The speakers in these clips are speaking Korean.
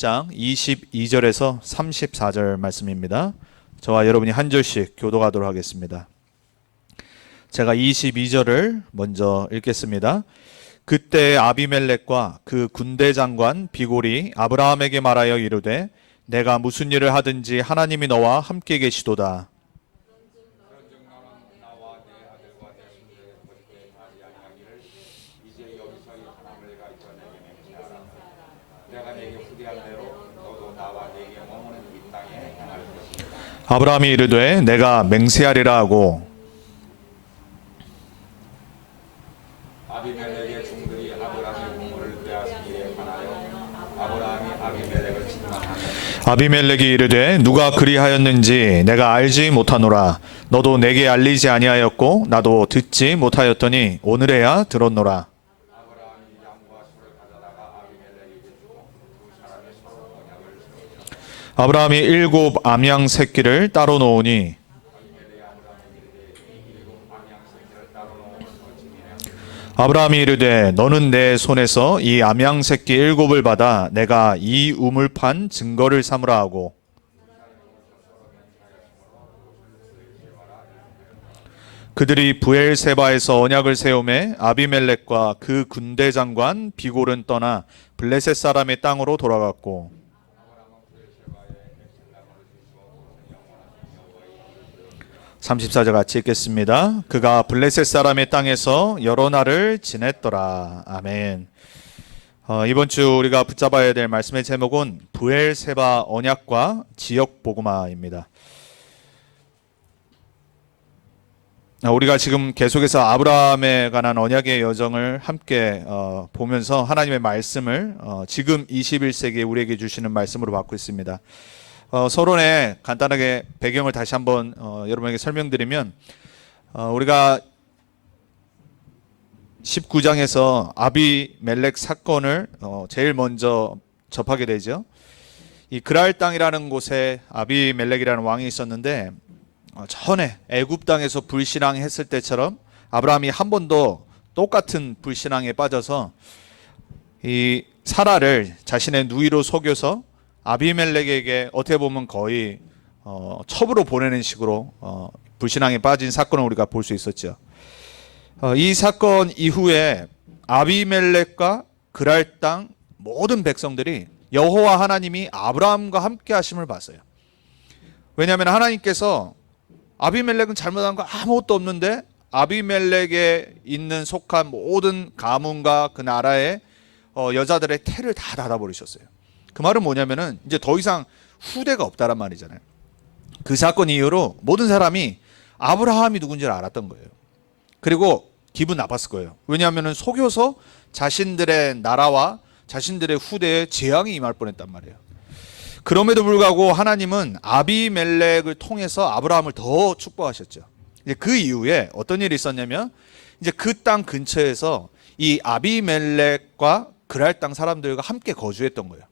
10장 22절에서 34절 말씀입니다. 저와 여러분이 한 절씩 교독하도록 하겠습니다. 제가 22절을 먼저 읽겠습니다. 그때 아비멜렉과 그 군대 장관 비골이 아브라함에게 말하여 이르되 내가 무슨 일을 하든지 하나님이 너와 함께 계시도다. 아브라함이 이르되 내가 맹세하리라 하고 아비멜렉의 종들이 아브라함의 우물을 빼앗기에 관하여 아브라함이 아비멜렉을 책망하며 아비멜렉이 이르되 누가 그리하였는지 내가 알지 못하노라. 너도 내게 알리지 아니하였고 나도 듣지 못하였더니 오늘에야 들었노라. 아브라함이 양과 소를 가져다가 아비멜렉에게 주고 두 사람의 서로 언약을 세우며 아브라함이 7 암양 새끼를 따로 놓으니 아브라함이 이르되 너는 내 손에서 이 암양 새끼 7을 받아 내가 이 우물판 증거를 삼으라 하고 그들이 부엘세바에서 언약을 세우매 아비멜렉과 그 군대 장관 비골은 떠나 블레셋 사람의 땅으로 돌아갔고 34절 같이 읽겠습니다. 그가 블레셋 사람의 땅에서 여러 날을 지냈더라. 아멘. 이번 주 우리가 붙잡아야 될 말씀의 제목은 부엘세바 언약과 지역 복음화입니다. 우리가 지금 계속해서 아브라함에 관한 언약의 여정을 함께 보면서 하나님의 말씀을 지금 21세기에 우리에게 주시는 말씀으로 받고 있습니다. 서론에 간단하게 배경을 다시 한번 여러분에게 설명드리면 우리가 19장에서 아비멜렉 사건을 제일 먼저 접하게 되죠. 이 그랄 땅이라는 곳에 아비멜렉이라는 왕이 있었는데 전에 애굽 땅에서 불신앙했을 때처럼 아브라함이 한 번도 똑같은 불신앙에 빠져서 이 사라를 자신의 누이로 속여서 아비멜렉에게 어떻게 보면 거의 첩으로 보내는 식으로 불신앙에 빠진 사건을 우리가 볼 수 있었죠. 이 사건 이후에 아비멜렉과 그랄 땅 모든 백성들이 여호와 하나님이 아브라함과 함께 하심을 봤어요. 왜냐하면 하나님께서 아비멜렉은 잘못한 거 아무것도 없는데 아비멜렉에 있는 속한 모든 가문과 그 나라의 여자들의 태를 다 닫아버리셨어요. 그 말은 뭐냐면은 이제 더 이상 후대가 없다란 말이잖아요. 그 사건 이후로 모든 사람이 아브라함이 누군지를 알았던 거예요. 그리고 기분 나빴을 거예요. 왜냐하면은 속여서 자신들의 나라와 자신들의 후대에 재앙이 임할 뻔했단 말이에요. 그럼에도 불구하고 하나님은 아비멜렉을 통해서 아브라함을 더 축복하셨죠. 이제 그 이후에 어떤 일이 있었냐면 이제 그 땅 근처에서 이 아비멜렉과 그랄 땅 사람들과 함께 거주했던 거예요.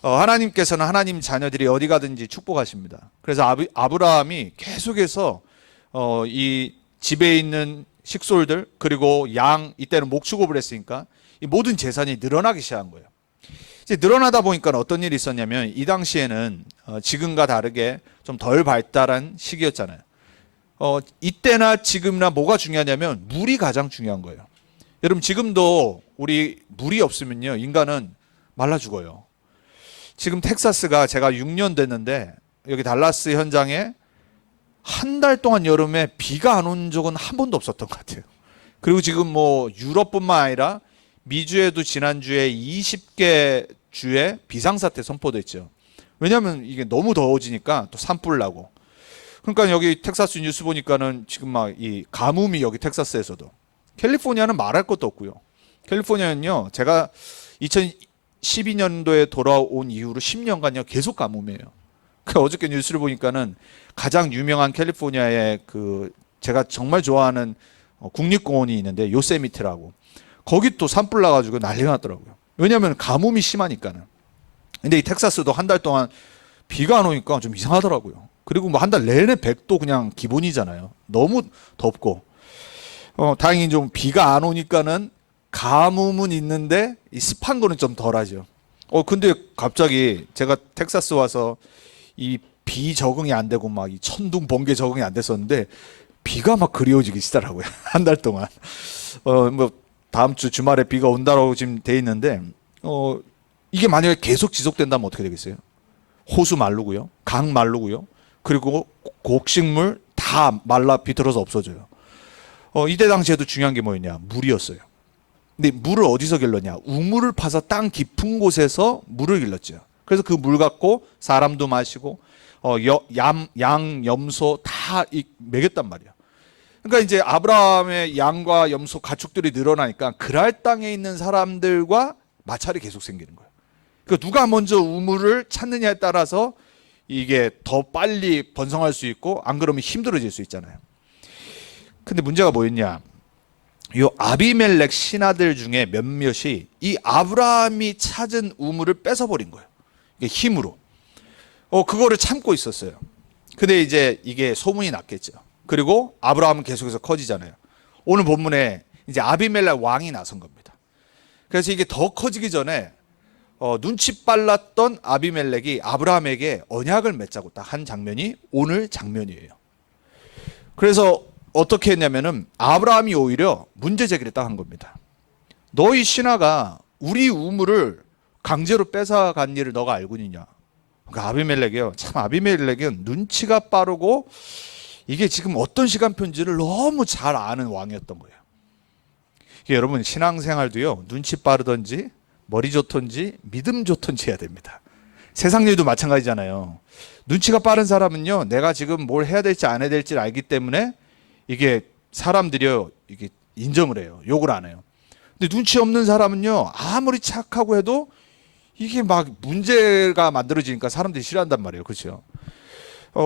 하나님께서는 하나님 자녀들이 어디 가든지 축복하십니다. 그래서 아브라함이 계속해서 이 집에 있는 식솔들 그리고 양 이때는 목축업을 했으니까 이 모든 재산이 늘어나기 시작한 거예요. 이제 늘어나다 보니까 어떤 일이 있었냐면 이 당시에는 지금과 다르게 좀 덜 발달한 시기였잖아요. 이때나 지금이나 뭐가 중요하냐면 물이 가장 중요한 거예요. 여러분 지금도 우리 물이 없으면요 인간은 말라 죽어요. 지금 텍사스가 제가 6년 됐는데 여기 달라스 현장에 한 달 동안 여름에 비가 안 온 적은 한 번도 없었던 것 같아요. 그리고 지금 뭐 유럽뿐만 아니라 미주에도 지난주에 20개 주에 비상사태 선포됐죠. 왜냐하면 이게 너무 더워지니까 또 산불 나고. 그러니까 여기 텍사스 뉴스 보니까는 지금 막 이 가뭄이 여기 텍사스에서도. 캘리포니아는 말할 것도 없고요. 캘리포니아는요 제가 2012년도에 돌아온 이후로 10년간요 계속 가뭄이에요. 그 어저께 뉴스를 보니까는 가장 유명한 캘리포니아의 그 제가 정말 좋아하는 국립공원이 있는데 요세미트라고 거기 또 산불 나가지고 난리가 났더라고요. 왜냐하면 가뭄이 심하니까는. 근데 이 텍사스도 한 달 동안 비가 안 오니까 좀 이상하더라고요. 그리고 뭐 한 달 내내 100도 그냥 기본이잖아요. 너무 덥고. 다행히 좀 비가 안 오니까는 가뭄은 있는데 이 습한 거는 좀 덜하죠. 근데 갑자기 제가 텍사스 와서 이 비 적응이 안 되고 막 이 천둥 번개 적응이 안 됐었는데 비가 막 그리워지기 시작하더라고요. 한 달 동안. 뭐 다음 주 주말에 비가 온다고 지금 돼 있는데 이게 만약에 계속 지속된다면 어떻게 되겠어요? 호수 마르고요. 강 마르고요. 그리고 곡식물 다 말라 비틀어서 없어져요. 이때 당시에도 중요한 게 뭐였냐? 물이었어요. 근데 물을 어디서 길렀냐? 우물을 파서 땅 깊은 곳에서 물을 길렀죠. 그래서 그 물 갖고 사람도 마시고 양, 염소 다 먹였단 말이야. 그러니까 이제 아브라함의 양과 염소 가축들이 늘어나니까 그랄 땅에 있는 사람들과 마찰이 계속 생기는 거예요. 그러니까 누가 먼저 우물을 찾느냐에 따라서 이게 더 빨리 번성할 수 있고 안 그러면 힘들어질 수 있잖아요. 근데 문제가 뭐였냐? 요 아비멜렉 신하들 중에 몇몇이 이 아브라함이 찾은 우물을 뺏어버린 거예요. 이게 힘으로. 그거를 참고 있었어요. 근데 이제 이게 소문이 났겠죠. 그리고 아브라함은 계속해서 커지잖아요. 오늘 본문에 이제 아비멜렉 왕이 나선 겁니다. 그래서 이게 더 커지기 전에 눈치 빨랐던 아비멜렉이 아브라함에게 언약을 맺자고 딱 한 장면이 오늘 장면이에요. 그래서 어떻게 했냐면은 아브라함이 오히려 문제 제기를 딱 한 겁니다. 너희 신하가 우리 우물을 강제로 뺏어간 일을 너가 알고 있냐? 그러니까 아비멜렉이요. 참 아비멜렉은 눈치가 빠르고 이게 지금 어떤 시간표인지를 너무 잘 아는 왕이었던 거예요. 여러분 신앙생활도요. 눈치 빠르든지 머리 좋든지 믿음 좋든지 해야 됩니다. 세상 일도 마찬가지잖아요. 눈치가 빠른 사람은요. 내가 지금 뭘 해야 될지 안 해야 될지 알기 때문에 이게 사람들이요. 이게 인정을 해요. 욕을 안 해요. 근데 눈치 없는 사람은요. 아무리 착하고 해도 이게 막 문제가 만들어지니까 사람들이 싫어한단 말이에요. 그렇죠?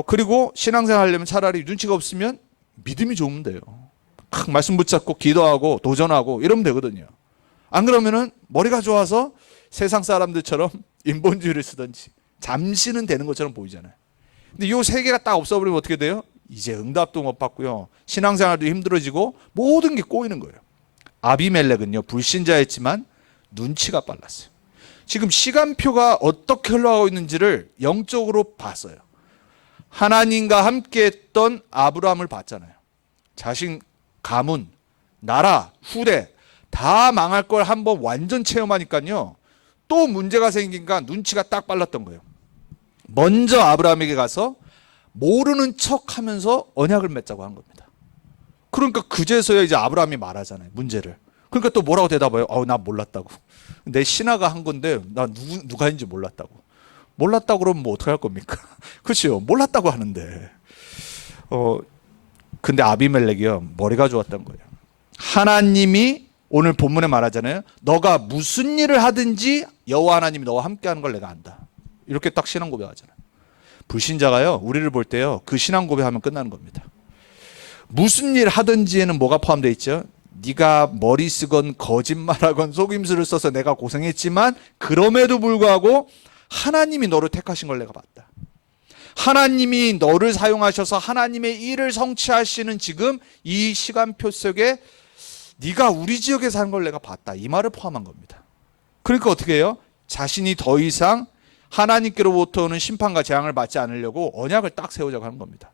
그리고 신앙생활 하려면 차라리 눈치가 없으면 믿음이 좋으면 돼요. 막 말씀 붙잡고 기도하고 도전하고 이러면 되거든요. 안 그러면은 머리가 좋아서 세상 사람들처럼 인본주의를 쓰든지 잠시는 되는 것처럼 보이잖아요. 근데 이 세 개가 딱 없어버리면 어떻게 돼요? 이제 응답도 못 받고요. 신앙생활도 힘들어지고 모든 게 꼬이는 거예요. 아비멜렉은요. 불신자였지만 눈치가 빨랐어요. 지금 시간표가 어떻게 흘러가고 있는지를 영적으로 봤어요. 하나님과 함께 했던 아브라함을 봤잖아요. 자신 가문, 나라, 후대 다 망할 걸 한번 완전 체험하니까요. 또 문제가 생긴가 눈치가 딱 빨랐던 거예요. 먼저 아브라함에게 가서 모르는 척하면서 언약을 맺자고 한 겁니다. 그러니까 그제서야 이제 아브라함이 말하잖아요. 문제를. 그러니까 또 뭐라고 대답해요? 나 몰랐다고. 내 신하가 한 건데 나 누가 했는지 몰랐다고. 몰랐다고 그러면 뭐 어떻게 할 겁니까? 그렇죠. 몰랐다고 하는데. 근데 아비멜렉이요. 머리가 좋았던 거예요. 하나님이 오늘 본문에 말하잖아요. 너가 무슨 일을 하든지 여호와 하나님이 너와 함께하는 걸 내가 안다. 이렇게 딱 신앙 고백하잖아요. 불신자가요. 우리를 볼 때요. 그 신앙 고백하면 끝나는 겁니다. 무슨 일 하든지에는 뭐가 포함되어 있죠? 네가 머리 쓰건 거짓말하건 속임수를 써서 내가 고생했지만 그럼에도 불구하고 하나님이 너를 택하신 걸 내가 봤다. 하나님이 너를 사용하셔서 하나님의 일을 성취하시는 지금 이 시간표 속에 네가 우리 지역에 사는 걸 내가 봤다. 이 말을 포함한 겁니다. 그러니까 어떻게 해요? 자신이 더 이상 하나님께로부터 오는 심판과 재앙을 받지 않으려고 언약을 딱 세우자고 하는 겁니다.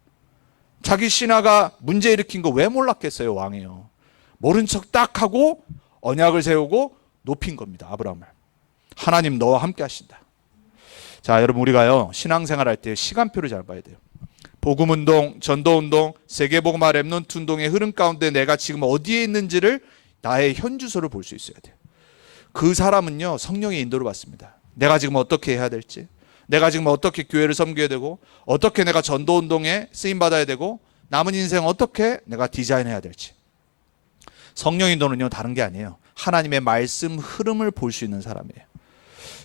자기 신하가 문제 일으킨 거 왜 몰랐겠어요? 왕이요. 모른 척 딱 하고 언약을 세우고 높인 겁니다. 아브라함을. 하나님 너와 함께 하신다. 자, 여러분 우리가요. 신앙생활 할 때 시간표를 잘 봐야 돼요. 복음운동, 전도운동, 세계복음화 랩넌트 운동의 흐름 가운데 내가 지금 어디에 있는지를 나의 현주소를 볼 수 있어야 돼요. 그 사람은요. 성령의 인도를 받습니다. 내가 지금 어떻게 해야 될지, 내가 지금 어떻게 교회를 섬겨야 되고, 어떻게 내가 전도운동에 쓰임받아야 되고, 남은 인생 어떻게 내가 디자인해야 될지. 성령 인도는요. 다른 게 아니에요. 하나님의 말씀 흐름을 볼 수 있는 사람이에요.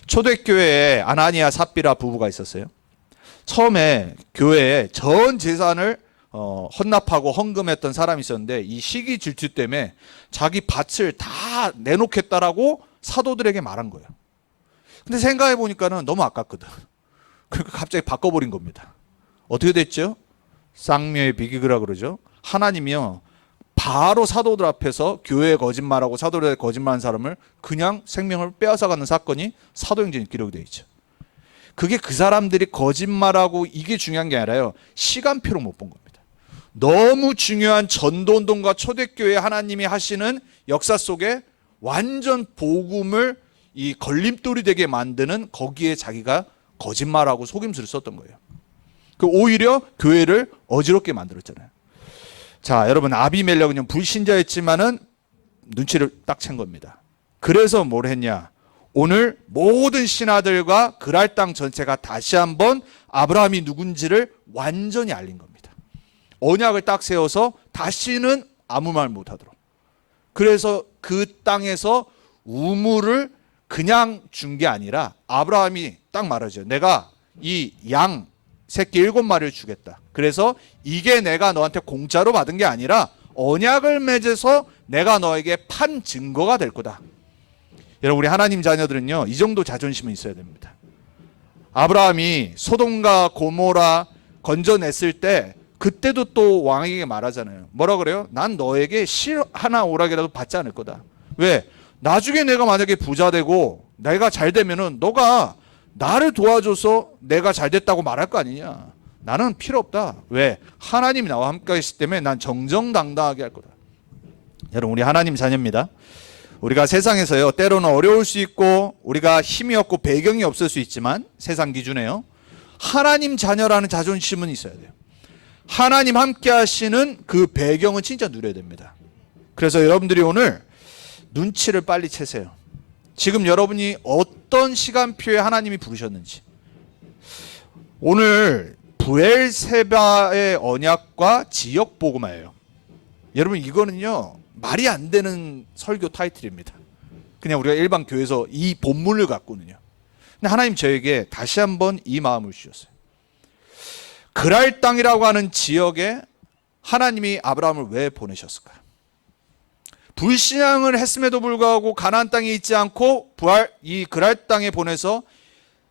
초대교회에 아나니아 삽비라 부부가 있었어요. 처음에 교회에 전 재산을 헌납하고 헌금했던 사람이 있었는데 이 시기 질투 때문에 자기 밭을 다 내놓겠다라고 사도들에게 말한 거예요. 근데 생각해 보니까는 너무 아깝거든. 그러니까 갑자기 바꿔버린 겁니다. 어떻게 됐죠? 쌍묘의 비극이라 그러죠. 하나님이요 바로 사도들 앞에서 교회에 거짓말하고 사도들에 거짓말한 사람을 그냥 생명을 빼앗아가는 사건이 사도행전에 기록이 되어 있죠. 그게 그 사람들이 거짓말하고 이게 중요한 게 아니라요, 시간표를 못 본 겁니다. 너무 중요한 전도운동과 초대교회 하나님이 하시는 역사 속에 완전 복음을 이 걸림돌이 되게 만드는 거기에 자기가 거짓말하고 속임수를 썼던 거예요. 그 오히려 교회를 어지럽게 만들었잖아요. 자, 여러분, 아비멜렉은 불신자였지만은 눈치를 딱 챈 겁니다. 그래서 뭘 했냐? 오늘 모든 신하들과 그랄 땅 전체가 다시 한번 아브라함이 누군지를 완전히 알린 겁니다. 언약을 딱 세워서 다시는 아무 말 못하도록. 그래서 그 땅에서 우물을 그냥 준 게 아니라 아브라함이 딱 말하죠. 내가 이 양 새끼 7마리를 주겠다. 그래서 이게 내가 너한테 공짜로 받은 게 아니라 언약을 맺어서 내가 너에게 판 증거가 될 거다. 여러분, 우리 하나님 자녀들은요, 이 정도 자존심은 있어야 됩니다. 아브라함이 소돔과 고모라 건져냈을 때 그때도 또 왕에게 말하잖아요. 뭐라 그래요? 난 너에게 실 하나 오락이라도 받지 않을 거다. 왜? 나중에 내가 만약에 부자 되고 내가 잘 되면은 너가 나를 도와줘서 내가 잘 됐다고 말할 거 아니냐. 나는 필요 없다. 왜? 하나님이 나와 함께 하시기 때문에 난 정정당당하게 할 거다. 여러분, 우리 하나님 자녀입니다. 우리가 세상에서요, 때로는 어려울 수 있고 우리가 힘이 없고 배경이 없을 수 있지만 세상 기준에요, 하나님 자녀라는 자존심은 있어야 돼요. 하나님 함께 하시는 그 배경은 진짜 누려야 됩니다. 그래서 여러분들이 오늘 눈치를 빨리 채세요. 지금 여러분이 어떤 시간표에 하나님이 부르셨는지. 오늘 브엘세바의 언약과 지역 복음화예요. 여러분, 이거는요, 말이 안 되는 설교 타이틀입니다. 그냥 우리가 일반 교회에서 이 본문을 갖고는요. 근데 하나님 저에게 다시 한번 이 마음을 주셨어요. 그랄 땅이라고 하는 지역에 하나님이 아브라함을 왜 보내셨을까요? 불신앙을 했음에도 불구하고 가나안 땅에 있지 않고 이 그랄 땅에 보내서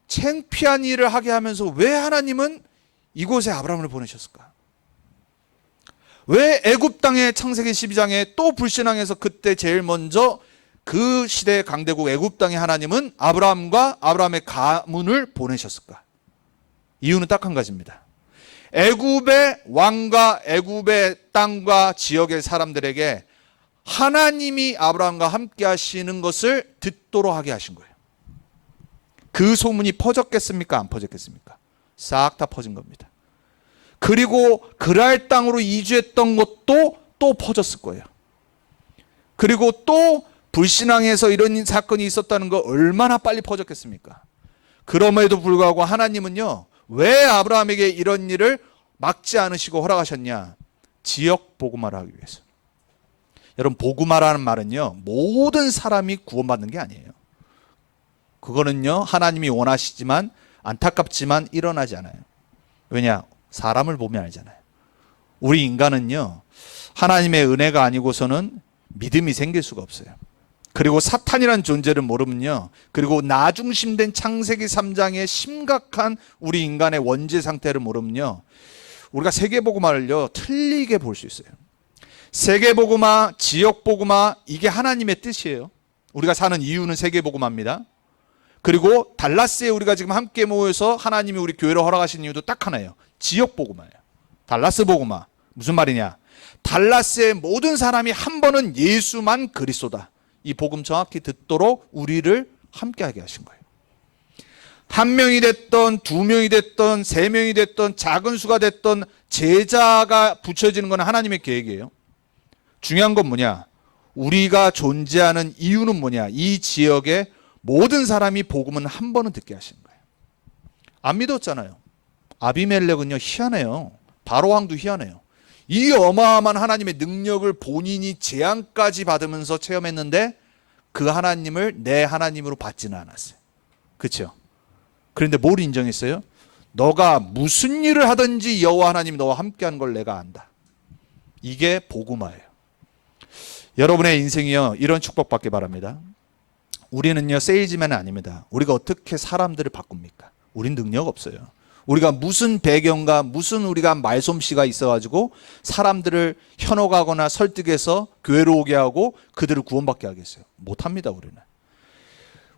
창피한 일을 하게 하면서 왜 하나님은 이곳에 아브라함을 보내셨을까? 왜 애굽 땅의 창세기 12장에 또 불신앙해서 그때 제일 먼저 그 시대의 강대국 애굽 땅에 하나님은 아브라함과 아브라함의 가문을 보내셨을까? 이유는 딱 한 가지입니다. 애굽의 왕과 애굽의 땅과 지역의 사람들에게 하나님이 아브라함과 함께 하시는 것을 듣도록 하게 하신 거예요. 그 소문이 퍼졌겠습니까? 안 퍼졌겠습니까? 싹 다 퍼진 겁니다. 그리고 그랄 땅으로 이주했던 것도 또 퍼졌을 거예요. 그리고 또 불신앙에서 이런 사건이 있었다는 거 얼마나 빨리 퍼졌겠습니까? 그럼에도 불구하고 하나님은요, 왜 아브라함에게 이런 일을 막지 않으시고 허락하셨냐? 지역 복음화를 하기 위해서. 여러분, 복음화라는 말은요, 모든 사람이 구원받는 게 아니에요. 그거는요, 하나님이 원하시지만 안타깝지만 일어나지 않아요. 왜냐? 사람을 보면 알잖아요. 우리 인간은요, 하나님의 은혜가 아니고서는 믿음이 생길 수가 없어요. 그리고 사탄이란 존재를 모르면요, 그리고 나 중심된 창세기 3장의 심각한 우리 인간의 원죄 상태를 모르면요, 우리가 세계복음화를요 틀리게 볼 수 있어요. 세계복음화, 지역복음화, 이게 하나님의 뜻이에요. 우리가 사는 이유는 세계복음화입니다. 그리고 달라스에 우리가 지금 함께 모여서 하나님이 우리 교회를 허락하신 이유도 딱 하나예요. 지역복음화예요. 달라스 복음화. 무슨 말이냐? 달라스의 모든 사람이 한 번은 예수만 그리스도다. 이 복음 정확히 듣도록 우리를 함께하게 하신 거예요. 한 명이 됐던, 두 명이 됐던, 세 명이 됐던, 작은 수가 됐던 제자가 붙여지는 건 하나님의 계획이에요. 중요한 건 뭐냐? 우리가 존재하는 이유는 뭐냐? 이 지역의 모든 사람이 복음은 한 번은 듣게 하시는 거예요. 안 믿었잖아요. 아비멜렉은요, 희한해요. 바로왕도 희한해요. 이 어마어마한 하나님의 능력을 본인이 재앙까지 받으면서 체험했는데 그 하나님을 내 하나님으로 받지는 않았어요. 그렇죠? 그런데 뭘 인정했어요? 너가 무슨 일을 하든지 여호와 하나님이 너와 함께하는 걸 내가 안다. 이게 복음화예요. 여러분의 인생이요, 이런 축복받기 바랍니다. 우리는요, 세일즈맨은 아닙니다. 우리가 어떻게 사람들을 바꿉니까? 우린 능력 없어요. 우리가 무슨 배경과 무슨 우리가 말솜씨가 있어가지고 사람들을 현혹하거나 설득해서 교회로 오게 하고 그들을 구원받게 하겠어요? 못합니다. 우리는.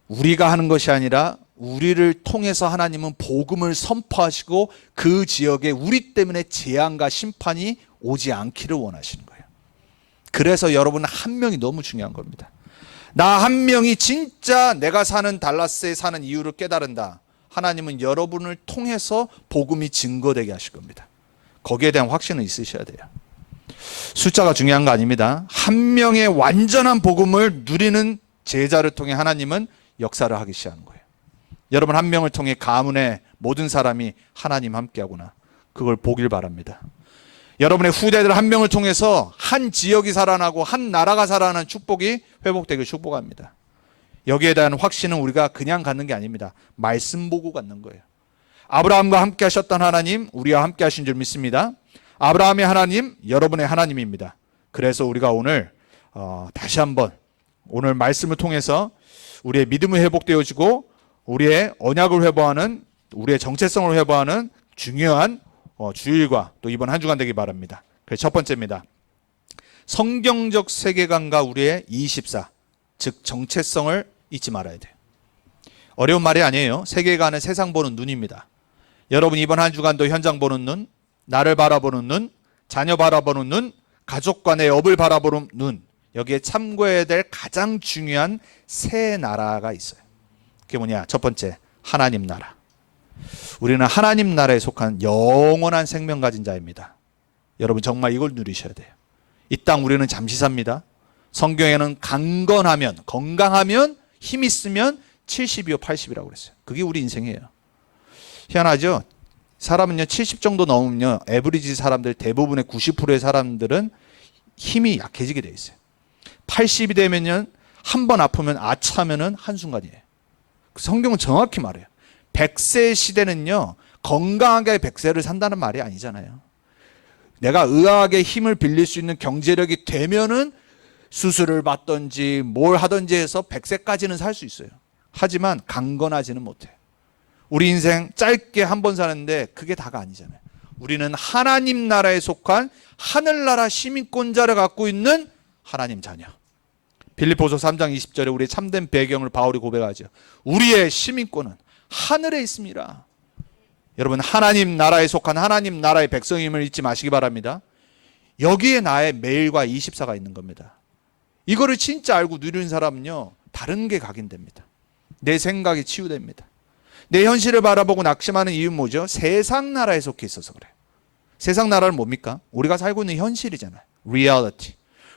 우리가 하는 것이 아니라 우리를 통해서 하나님은 복음을 선포하시고 그 지역에 우리 때문에 재앙과 심판이 오지 않기를 원하시는 거예요. 그래서 여러분 한 명이 너무 중요한 겁니다. 나 한 명이 진짜 내가 사는 달라스에 사는 이유를 깨달은다. 하나님은 여러분을 통해서 복음이 증거되게 하실 겁니다. 거기에 대한 확신은 있으셔야 돼요. 숫자가 중요한 거 아닙니다. 한 명의 완전한 복음을 누리는 제자를 통해 하나님은 역사를 하기 시작하는 거예요. 여러분 한 명을 통해 가문의 모든 사람이 하나님 함께하구나. 그걸 보길 바랍니다. 여러분의 후대들 한 명을 통해서 한 지역이 살아나고 한 나라가 살아나는 축복이 회복되길 축복합니다. 여기에 대한 확신은 우리가 그냥 갖는 게 아닙니다. 말씀 보고 갖는 거예요. 아브라함과 함께 하셨던 하나님, 우리와 함께 하신 줄 믿습니다. 아브라함의 하나님, 여러분의 하나님입니다. 그래서 우리가 오늘 다시 한번 오늘 말씀을 통해서 우리의 믿음이 회복되어지고 우리의 언약을 회복하는, 우리의 정체성을 회복하는 중요한 주일과 또 이번 한 주간 되기 바랍니다. 그래서 첫 번째입니다. 성경적 세계관과 우리의 24, 즉 정체성을 잊지 말아야 돼요. 어려운 말이 아니에요. 세계관은 세상 보는 눈입니다. 여러분 이번 한 주간도 현장 보는 눈, 나를 바라보는 눈, 자녀 바라보는 눈, 가족과 내 업을 바라보는 눈, 여기에 참고해야 될 가장 중요한 세 나라가 있어요. 그게 뭐냐? 첫 번째, 하나님 나라. 우리는 하나님 나라에 속한 영원한 생명 가진 자입니다. 여러분 정말 이걸 누리셔야 돼요. 이 땅 우리는 잠시 삽니다. 성경에는 강건하면, 건강하면, 힘 있으면 70이요 80이라고 그랬어요. 그게 우리 인생이에요. 희한하죠? 사람은요 70 정도 넘으면요, 에브리지 사람들 대부분의 90%의 사람들은 힘이 약해지게 돼 있어요. 80이 되면요 한 번 아프면 아차하면은 한순간이에요. 성경은 정확히 말해요. 100세 시대는요 건강하게 100세를 산다는 말이 아니잖아요. 내가 의학의 힘을 빌릴 수 있는 경제력이 되면은 수술을 받든지 뭘 하든지 해서 100세까지는 살 수 있어요. 하지만 강건하지는 못해. 우리 인생 짧게 한 번 사는데 그게 다가 아니잖아요. 우리는 하나님 나라에 속한 하늘나라 시민권자를 갖고 있는 하나님 자녀. 빌립보서 3장 20절에 우리의 참된 배경을 바울이 고백하죠. 우리의 시민권은 하늘에 있습니다. 여러분 하나님 나라에 속한 하나님 나라의 백성임을 잊지 마시기 바랍니다. 여기에 나의 매일과 24가 있는 겁니다. 이거를 진짜 알고 누리는 사람은요 다른 게 각인됩니다. 내 생각이 치유됩니다. 내 현실을 바라보고 낙심하는 이유는 뭐죠? 세상 나라에 속해 있어서 그래요. 세상 나라는 뭡니까? 우리가 살고 있는 현실이잖아요. Reality,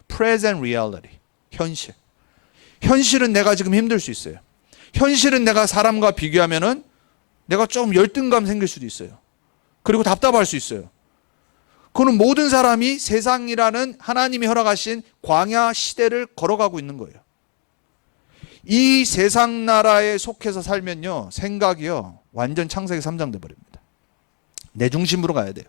Present Reality, 현실. 현실은 내가 지금 힘들 수 있어요. 현실은 내가 사람과 비교하면은 내가 좀 열등감 생길 수도 있어요. 그리고 답답할 수 있어요. 그는 모든 사람이 세상이라는 하나님이 허락하신 광야 시대를 걸어가고 있는 거예요. 이 세상 나라에 속해서 살면요 생각이요 완전 창세기 3장 돼버립니다. 내 중심으로 가야 돼요.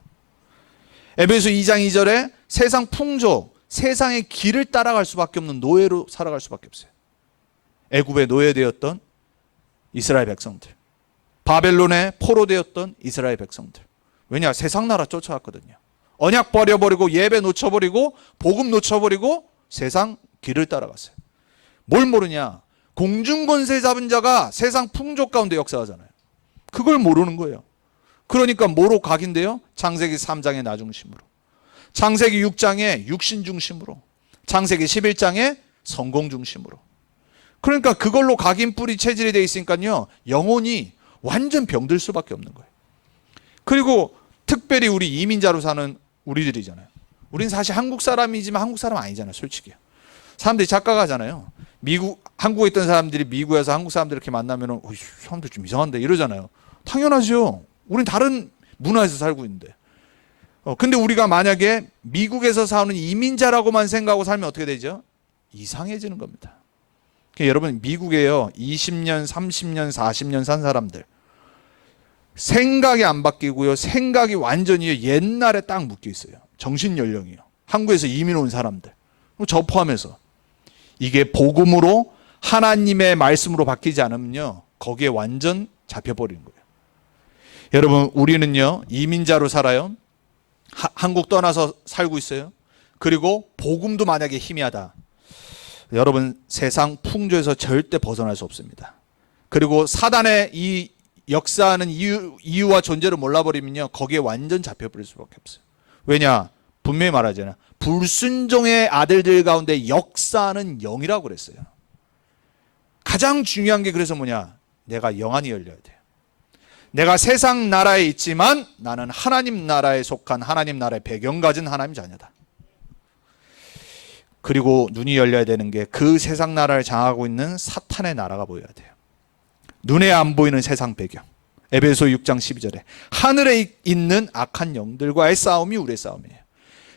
에베소 2장 2절에 세상 풍조, 세상의 길을 따라갈 수밖에 없는 노예로 살아갈 수밖에 없어요. 애굽의 노예되었던 이스라엘 백성들, 바벨론의 포로되었던 이스라엘 백성들. 왜냐? 세상 나라 쫓아갔거든요. 언약 버려버리고 예배 놓쳐버리고 복음 놓쳐버리고 세상 길을 따라갔어요. 뭘 모르냐? 공중권세 잡은 자가 세상 풍조 가운데 역사하잖아요. 그걸 모르는 거예요. 그러니까 뭐로 각인돼요? 창세기 3장의 나 중심으로, 창세기 6장의 육신 중심으로, 창세기 11장의 성공 중심으로. 그러니까 그걸로 각인 뿌리 체질이 돼 있으니까요 영혼이 완전 병들 수밖에 없는 거예요. 그리고 특별히 우리 이민자로 사는 우리들이잖아요. 우린 사실 한국 사람이지만 한국 사람 아니잖아요. 솔직히 사람들이 착각하잖아요. 한국에 있던 사람들이 미국에서 한국 사람들 이렇게 만나면 사람들 좀 이상한데 이러잖아요. 당연하죠. 우린 다른 문화에서 살고 있는데. 근데 우리가 만약에 미국에서 사는 이민자라고만 생각하고 살면 어떻게 되죠? 이상해지는 겁니다. 여러분 미국에요 20년, 30년, 40년 산 사람들 생각이 안 바뀌고요. 생각이 완전히 옛날에 딱 묶여 있어요. 정신 연령이요. 한국에서 이민 온 사람들. 저 포함해서. 이게 복음으로 하나님의 말씀으로 바뀌지 않으면요. 거기에 완전 잡혀버리는 거예요. 여러분, 우리는요 이민자로 살아요. 한국 떠나서 살고 있어요. 그리고 복음도 만약에 희미하다, 여러분 세상 풍조에서 절대 벗어날 수 없습니다. 그리고 사단의 이 역사하는 이유와 존재를 몰라버리면요 거기에 완전 잡혀버릴 수밖에 없어요. 왜냐? 분명히 말하잖아요. 불순종의 아들들 가운데 역사하는 영이라고 그랬어요. 가장 중요한 게 그래서 뭐냐? 내가 영안이 열려야 돼요. 내가 세상 나라에 있지만 나는 하나님 나라에 속한, 하나님 나라의 배경 가진 하나님 자녀다. 그리고 눈이 열려야 되는 게 그 세상 나라를 장악하고 있는 사탄의 나라가 보여야 돼요. 눈에 안 보이는 세상 배경. 에베소 6장 12절에 하늘에 있는 악한 영들과의 싸움이 우리의 싸움이에요.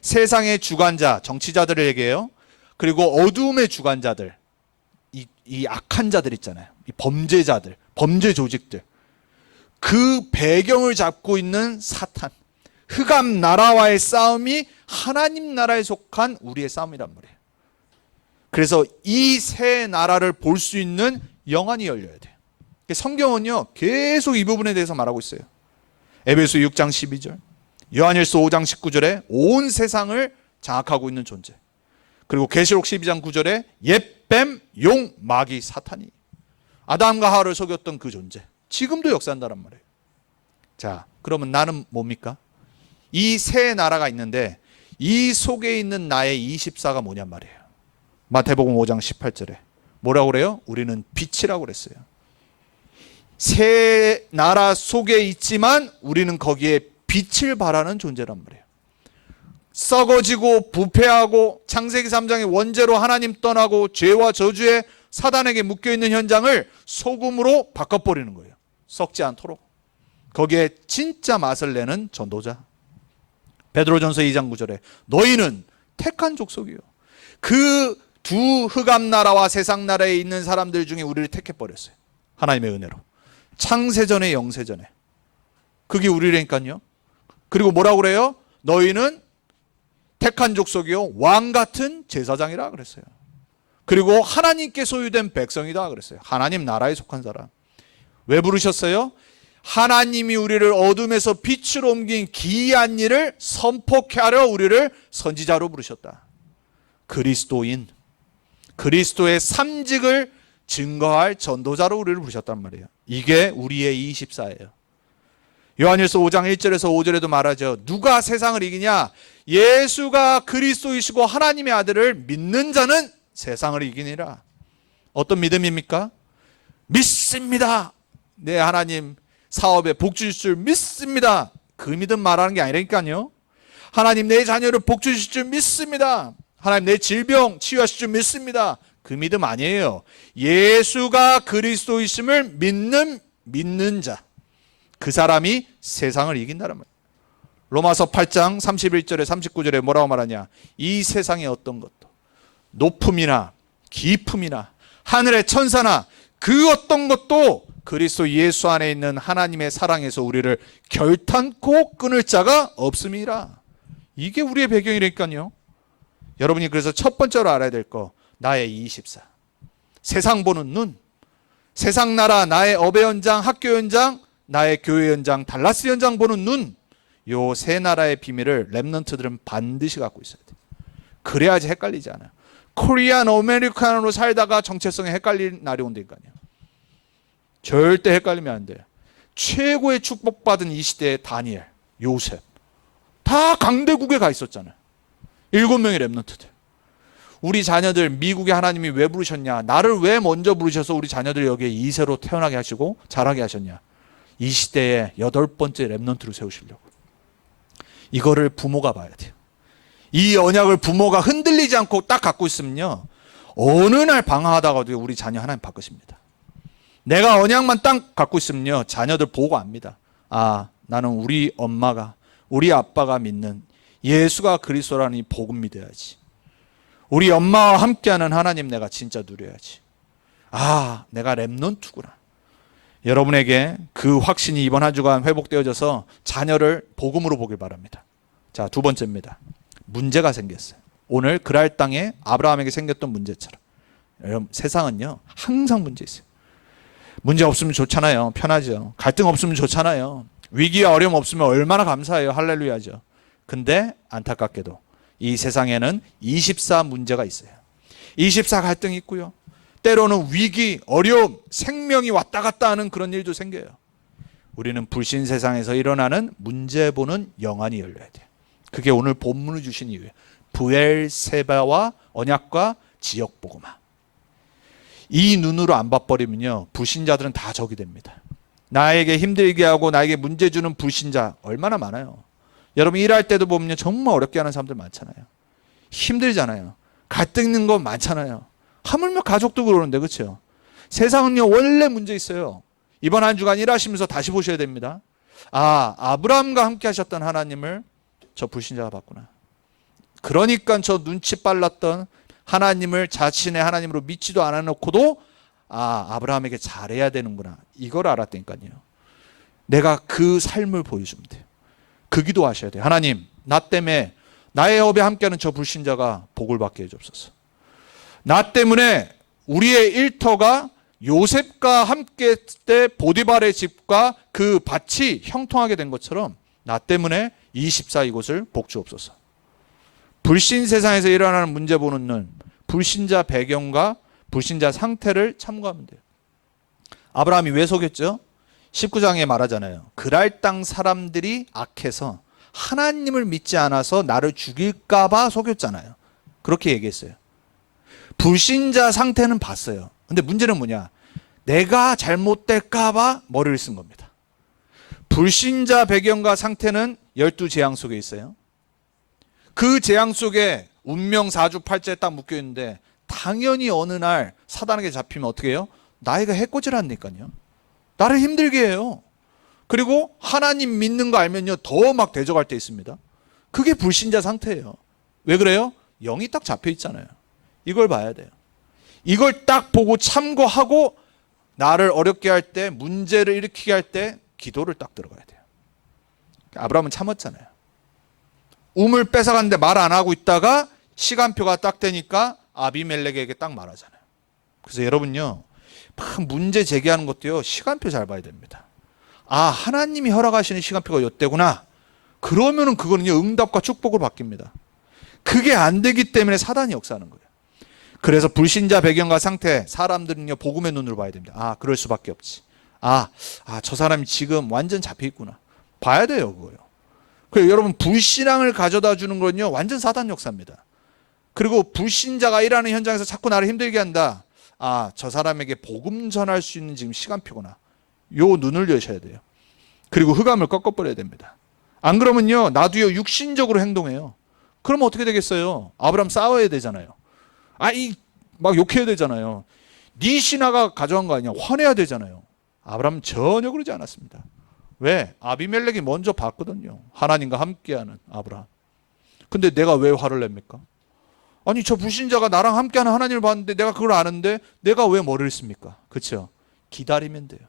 세상의 주관자, 정치자들을 얘기해요. 그리고 어두움의 주관자들, 이 악한 자들 있잖아요. 이 범죄자들, 범죄 조직들. 그 배경을 잡고 있는 사탄, 흑암 나라와의 싸움이 하나님 나라에 속한 우리의 싸움이란 말이에요. 그래서 이 세 나라를 볼 수 있는 영안이 열려야 돼요. 성경은요 계속 이 부분에 대해서 말하고 있어요. 에베소 6장 12절, 요한일서 5장 19절에 온 세상을 장악하고 있는 존재, 그리고 계시록 12장 9절에 옛뱀, 용, 마귀, 사탄이 아담과 하와를 속였던 그 존재, 지금도 역사한다란 말이에요. 자, 그러면 나는 뭡니까? 이 세 나라가 있는데 이 속에 있는 나의 24가 뭐냔 말이에요. 마태복음 5장 18절에 뭐라고 그래요? 우리는 빛이라고 그랬어요. 세 나라 속에 있지만 우리는 거기에 빛을 발하는 존재란 말이에요. 썩어지고 부패하고 창세기 3장의 원죄로 하나님 떠나고 죄와 저주에 사단에게 묶여있는 현장을 소금으로 바꿔버리는 거예요. 썩지 않도록. 거기에 진짜 맛을 내는 전도자. 베드로전서 2장 9절에 너희는 택한 족속이요. 그 두 흑암 나라와 세상 나라에 있는 사람들 중에 우리를 택해버렸어요. 하나님의 은혜로. 창세전에 영세전에. 그게 우리라니까요. 그리고 뭐라고 그래요? 너희는 택한 족속이요 왕 같은 제사장이라 그랬어요. 그리고 하나님께 소유된 백성이다 그랬어요. 하나님 나라에 속한 사람. 왜 부르셨어요? 하나님이 우리를 어둠에서 빛으로 옮긴 기이한 일을 선포케 하려 우리를 선지자로 부르셨다. 그리스도인, 그리스도의 삼직을 증거할 전도자로 우리를 부르셨단 말이에요. 이게 우리의 24예요. 요한일서 5장 1절에서 5절에도 말하죠. 누가 세상을 이기냐? 예수가 그리스도이시고 하나님의 아들을 믿는 자는 세상을 이기니라. 어떤 믿음입니까? 믿습니다. 내 하나님 사업에 복 주실 줄 믿습니다. 그 믿음 말하는 게 아니라니까요. 하나님 내 자녀를 복 주실 줄 믿습니다. 하나님 내 질병 치유하실 줄 믿습니다. 그 믿음 아니에요. 예수가 그리스도이심을 믿는 자, 그 사람이 세상을 이긴다는 말이에요. 로마서 8장 31절에 39절에 뭐라고 말하냐? 이 세상의 어떤 것도 높음이나 깊음이나 하늘의 천사나 그 어떤 것도 그리스도 예수 안에 있는 하나님의 사랑에서 우리를 결탄코 끊을 자가 없음이라. 이게 우리의 배경이라니까요. 여러분이 그래서 첫 번째로 알아야 될 거, 나의 24. 세상 보는 눈, 세상 나라, 나의 업의 현장, 학교 현장, 나의 교회 현장, 달라스 현장 보는 눈, 요 세 나라의 비밀을 렘넌트들은 반드시 갖고 있어야 돼. 그래야지 헷갈리지 않아요. 코리안 아메리칸으로 살다가 정체성에 헷갈릴 날이 온다니까요. 절대 헷갈리면 안 돼요. 최고의 축복받은 이 시대의 다니엘, 요셉 다 강대국에 가 있었잖아요. 7명의 렘넌트들. 우리 자녀들 미국에 하나님이 왜 부르셨냐? 나를 왜 먼저 부르셔서 우리 자녀들 여기에 2세로 태어나게 하시고 자라게 하셨냐? 이 시대에 8번째 렘넌트로 세우시려고. 이거를 부모가 봐야 돼요. 이 언약을 부모가 흔들리지 않고 딱 갖고 있으면요, 어느 날 방황하다가도 우리 자녀 하나님 바꾸십니다. 내가 언약만 딱 갖고 있으면요, 자녀들 보고 압니다. 아, 나는 우리 엄마가, 우리 아빠가 믿는 예수가 그리스도라는 이 복음 믿어야지. 우리 엄마와 함께하는 하나님 내가 진짜 누려야지. 아, 내가 렘넌트구나. 여러분에게 그 확신이 이번 한 주간 회복되어져서 자녀를 복음으로 보길 바랍니다. 자, 두 번째입니다. 문제가 생겼어요. 오늘 그랄 땅에 아브라함에게 생겼던 문제처럼. 여러분, 세상은요 항상 문제 있어요. 문제 없으면 좋잖아요. 편하죠. 갈등 없으면 좋잖아요. 위기와 어려움 없으면 얼마나 감사해요. 할렐루야죠. 근데 안타깝게도 이 세상에는 24 문제가 있어요. 24 갈등이 있고요. 때로는 위기, 어려움, 생명이 왔다 갔다 하는 그런 일도 생겨요. 우리는 불신 세상에서 일어나는 문제 보는 영안이 열려야 돼요. 그게 오늘 본문을 주신 이유예요. 브엘세바와 언약과 지역복음화. 이 눈으로 안 봐버리면요, 불신자들은 다 적이 됩니다. 나에게 힘들게 하고 나에게 문제 주는 불신자 얼마나 많아요. 여러분 일할 때도 보면 정말 어렵게 하는 사람들 많잖아요. 힘들잖아요. 갈등 있는 거 많잖아요. 하물며 가족도 그러는데, 그렇죠? 세상은요 원래 문제 있어요. 이번 한 주간 일하시면서 다시 보셔야 됩니다. 아, 아브라함과 함께 하셨던 하나님을 저 불신자가 봤구나. 그러니까 저 눈치 빨랐던 하나님을 자신의 하나님으로 믿지도 않아 놓고도 아, 아브라함에게 잘해야 되는구나. 이걸 알았다니까요. 내가 그 삶을 보여주면 돼요. 그 기도하셔야 돼요. 하나님, 나 때문에 나의 업에 함께하는 저 불신자가 복을 받게 해주옵소서. 나 때문에 우리의 일터가 요셉과 함께 했을 때 보디발의 집과 그 밭이 형통하게 된 것처럼 나 때문에 24 이곳을 복 주옵소서. 불신 세상에서 일어나는 문제 보는 눈, 불신자 배경과 불신자 상태를 참고하면 돼요. 아브라함이 왜 속였죠? 19장에 말하잖아요. 그랄 땅 사람들이 악해서 하나님을 믿지 않아서 나를 죽일까 봐 속였잖아요. 그렇게 얘기했어요. 불신자 상태는 봤어요. 근데 문제는 뭐냐? 내가 잘못될까 봐 머리를 쓴 겁니다. 불신자 배경과 상태는 12재앙 속에 있어요. 그 재앙 속에 운명 사주팔자에 딱 묶여 있는데 당연히 어느 날 사단에게 잡히면 어떻게 해요? 나이가 해코지라니까요. 나를 힘들게 해요. 그리고 하나님 믿는 거 알면요 더 막 대적할 때 있습니다. 그게 불신자 상태예요. 왜 그래요? 영이 딱 잡혀 있잖아요. 이걸 봐야 돼요. 이걸 딱 보고 참고하고 나를 어렵게 할 때, 문제를 일으키게 할 때 기도를 딱 들어가야 돼요. 아브라함은 참았잖아요. 우물 뺏어갔는데 말 안 하고 있다가 시간표가 딱 되니까 아비멜렉에게 딱 말하잖아요. 그래서 여러분요, 막 문제 제기하는 것도요 시간표 잘 봐야 됩니다. 아, 하나님이 허락하시는 시간표가 이때구나. 그러면은 그거는요 응답과 축복으로 바뀝니다. 그게 안 되기 때문에 사단이 역사하는 거예요. 그래서 불신자 배경과 상태, 사람들은요 복음의 눈으로 봐야 됩니다. 아, 그럴 수밖에 없지. 저 사람이 지금 완전 잡혀 있구나. 봐야 돼요, 그거요. 그래서 여러분 불신앙을 가져다 주는 건요 완전 사단 역사입니다. 그리고 불신자가 일하는 현장에서 자꾸 나를 힘들게 한다. 아, 저 사람에게 복음 전할 수 있는 지금 시간표구나. 요 눈을 여셔야 돼요. 그리고 흑암을 꺾어버려야 됩니다. 안 그러면요 나도요 육신적으로 행동해요. 그러면 어떻게 되겠어요? 아브라함 싸워야 되잖아요. 막 욕해야 되잖아요. 네 신하가 가져간 거 아니야. 화내야 되잖아요. 아브라함은 전혀 그러지 않았습니다. 왜? 아비멜렉이 먼저 봤거든요. 하나님과 함께하는 아브라함. 근데 내가 왜 화를 냅니까? 아니, 저 불신자가 나랑 함께하는 하나님을 봤는데 내가 그걸 아는데 내가 왜 머리를 씁니까? 그렇죠? 기다리면 돼요.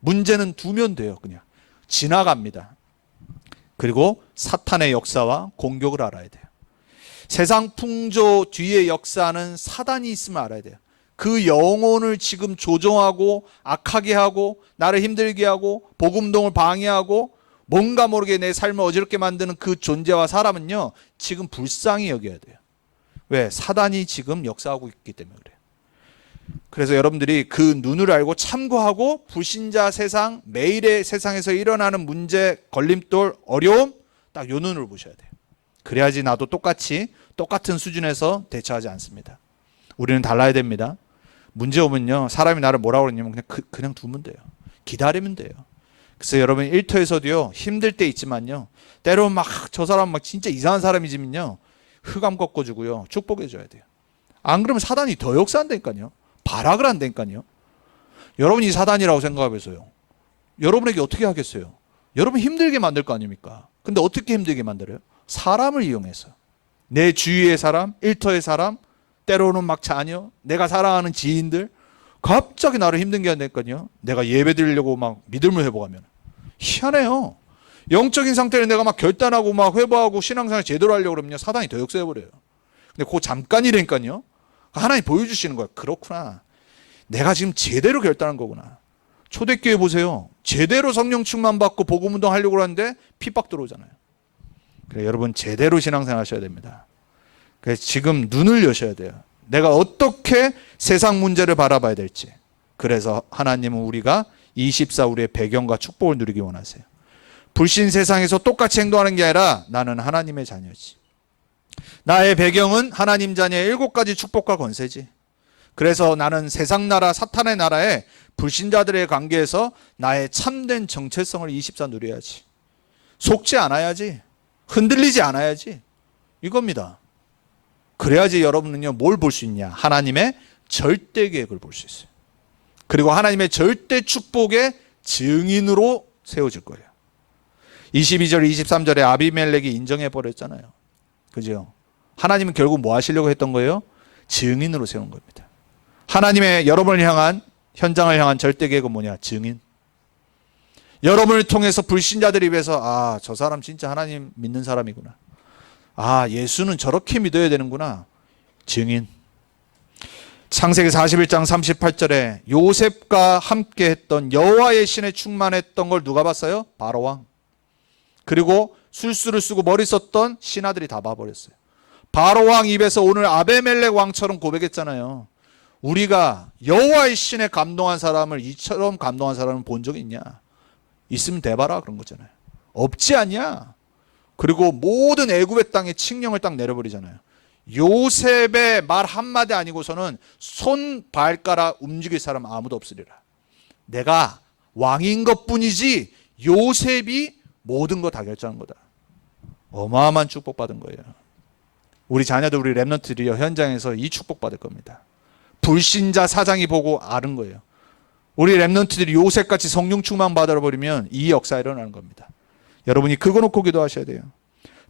문제는 두면 돼요. 그냥 지나갑니다. 그리고 사탄의 역사와 공격을 알아야 돼요. 세상 풍조 뒤에 역사는 사단이 있음을 알아야 돼요. 그 영혼을 지금 조종하고 악하게 하고 나를 힘들게 하고 복음동을 방해하고 뭔가 모르게 내 삶을 어지럽게 만드는 그 존재와 사람은요 지금 불쌍히 여겨야 돼요. 왜? 사단이 지금 역사하고 있기 때문에 그래요. 그래서 여러분들이 그 눈을 알고 참고하고 불신자 세상, 매일의 세상에서 일어나는 문제, 걸림돌, 어려움 딱 요 눈으로 보셔야 돼요. 그래야지 나도 똑같은 수준에서 대처하지 않습니다. 우리는 달라야 됩니다. 문제 오면요 사람이 나를 뭐라고 그러냐면 그냥 두면 돼요. 기다리면 돼요. 그래서 여러분 일터에서도요 힘들 때 있지만요 때로 막 저 사람 막 진짜 이상한 사람이지만요 흑암 꺾어주고요 축복해줘야 돼요. 안 그러면 사단이 더 역사한다니까요. 발악을 한다니까요. 여러분이 사단이라고 생각하면서요 여러분에게 어떻게 하겠어요? 여러분 힘들게 만들 거 아닙니까? 근데 어떻게 힘들게 만들어요? 사람을 이용해서. 내 주위의 사람, 일터의 사람, 때로는 막 자녀, 내가 사랑하는 지인들 갑자기 나를 힘들게 한다니까요. 내가 예배 드리려고 막 믿음을 회복하면 희한해요. 영적인 상태를 내가 막 결단하고 막 회복하고 신앙생활 제대로 하려고 그러면 사단이 더 역사해버려요. 근데 그거 잠깐이라니까요. 하나님 보여주시는 거예요. 그렇구나. 내가 지금 제대로 결단한 거구나. 초대교회 보세요. 제대로 성령 충만 받고 복음 운동 하려고 하는데 핍박 들어오잖아요. 그래, 여러분 제대로 신앙생활 하셔야 됩니다. 그래서 지금 눈을 여셔야 돼요. 내가 어떻게 세상 문제를 바라봐야 될지. 그래서 하나님은 우리가 24 우리의 배경과 축복을 누리기 원하세요. 불신 세상에서 똑같이 행동하는 게 아니라 나는 하나님의 자녀지. 나의 배경은 하나님 자녀의 7가지 축복과 권세지. 그래서 나는 세상 나라 사탄의 나라에 불신자들의 관계에서 나의 참된 정체성을 24 누려야지. 속지 않아야지. 흔들리지 않아야지. 이겁니다. 그래야지 여러분은요 뭘 볼 수 있냐? 하나님의 절대 계획을 볼 수 있어요. 그리고 하나님의 절대 축복의 증인으로 세워질 거예요. 22절 23절에 아비멜렉이 인정해 버렸잖아요. 그죠? 하나님은 결국 뭐 하시려고 했던 거예요? 증인으로 세운 겁니다. 하나님의 여러분을 향한 현장을 향한 절대 계획은 뭐냐? 증인. 여러분을 통해서 불신자들 입에서 아, 저 사람 진짜 하나님 믿는 사람이구나. 아, 예수는 저렇게 믿어야 되는구나. 증인. 창세기 41장 38절에 요셉과 함께 했던 여호와의 신에 충만했던 걸 누가 봤어요? 바로 왕. 그리고 술수를 쓰고 머리 썼던 신하들이 다 봐버렸어요. 바로 왕 입에서 오늘 아비멜렉 왕처럼 고백했잖아요. 우리가 여호와의 신에 감동한 사람을 이처럼 감동한 사람을 본 적이 있냐? 있으면 대봐라 그런 거잖아요. 없지 않냐? 그리고 모든 애굽의 땅에 칙령을 딱 내려버리잖아요. 요셉의 말 한마디 아니고서는 손 발가락 움직일 사람 아무도 없으리라. 내가 왕인 것뿐이지 요셉이 모든 거 다 결정한 거다. 어마어마한 축복받은 거예요. 우리 자녀들, 우리 랩런트들이요 현장에서 이 축복받을 겁니다. 불신자 사장이 보고 아는 거예요. 우리 랩런트들이 요셉같이 성령 충만 받아버리면 이 역사 일어나는 겁니다. 여러분이 그거 놓고 기도하셔야 돼요.